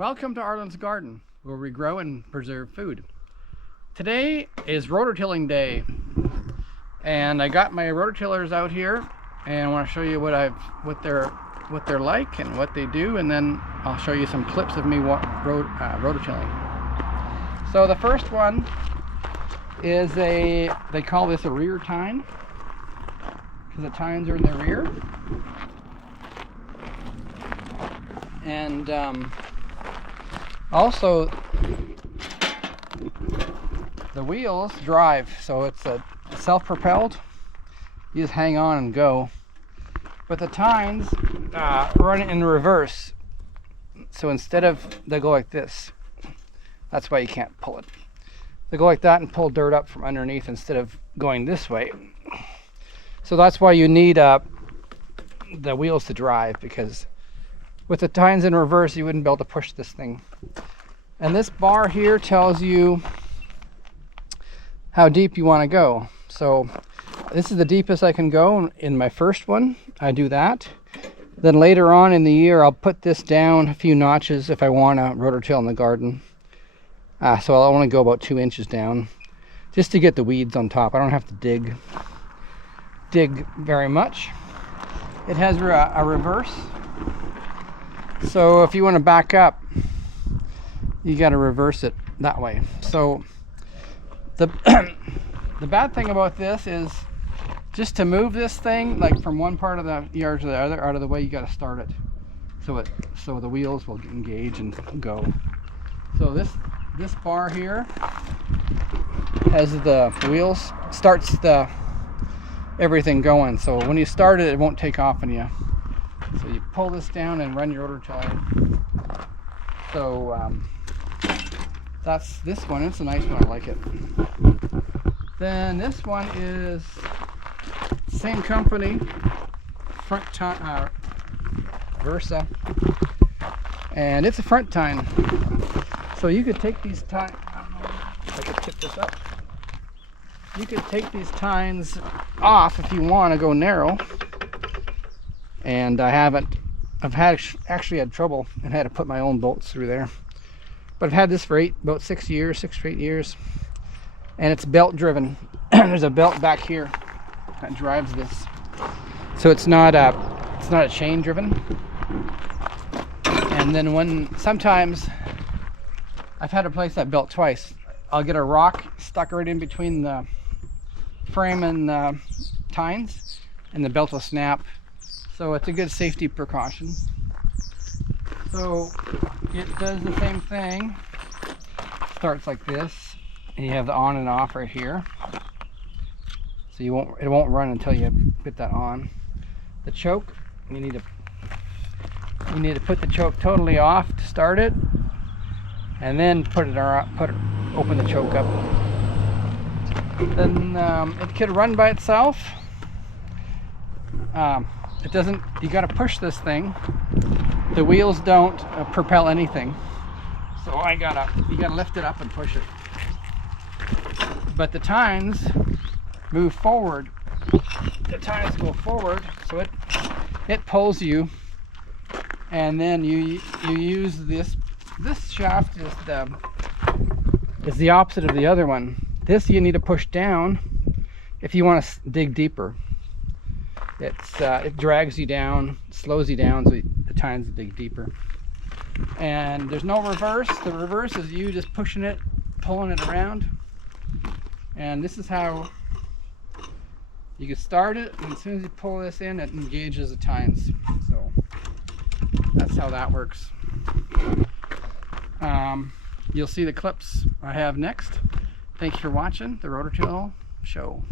Welcome to Arlen's Garden, where we grow and preserve food. Today is rototilling day, and I got my rototillers out here, and I want to show you what they're like and what they do, and then I'll show you some clips of me rototilling. So the first one is they call this a rear tine, because the tines are in the rear, and also the wheels drive, so it's a self-propelled. You just hang on and go. But the tines run in reverse, so instead of, they go like this. That's why you can't pull it. They go like that and pull dirt up from underneath instead of going this way. So that's why you need the wheels to drive, because with the tines in reverse you wouldn't be able to push this thing. And this bar here tells you how deep you want to go. So this is the deepest I can go in my first one. I do that. Then later on in the year I'll put this down a few notches if I want to rototill in the garden. So I'll only go about 2 inches down, just to get the weeds on top. I don't have to dig very much. It has a reverse, so if you want to back up, you got to reverse it that way. So the bad thing about this is, just to move this thing like from one part of the yard to the other out of the way, you got to start it so the wheels will engage and go. So this bar here has the wheels, starts everything going. So when you start it, it won't take off on you. So you pull this down and run your rototiller. So that's this one. It's a nice one. I like it. Then this one is same company, Versa, and it's a front tine. So you could take these tines. I don't know if I could tip this up. You could take these tines off if you want to go narrow. And I've actually had trouble and had to put my own bolts through there. But I've had this for about 6 to 8 years. And it's belt driven. There's a belt back here that drives this. So it's not a chain driven. And then sometimes I've had to place that belt twice. I'll get a rock stuck right in between the frame and the tines, and the belt will snap. So it's a good safety precaution. So it does the same thing. Starts like this, and you have the on and off right here. So it won't run until you put that on. The choke, you need to put the choke totally off to start it, and then open the choke up. Then it could run by itself. It doesn't. You got to push this thing. The wheels don't propel anything, so you gotta lift it up and push it. But the tines move forward. The tines go forward, so it pulls you, and then you use this. This shaft is the opposite of the other one. This you need to push down if you want to dig deeper. It drags you down, slows you down, so the tines dig deeper. And there's no reverse. The reverse is you just pushing it, pulling it around. And this is how you can start it, and as soon as you pull this in, it engages the tines. So that's how that works. You'll see the clips I have next. Thank you for watching the Rototill show.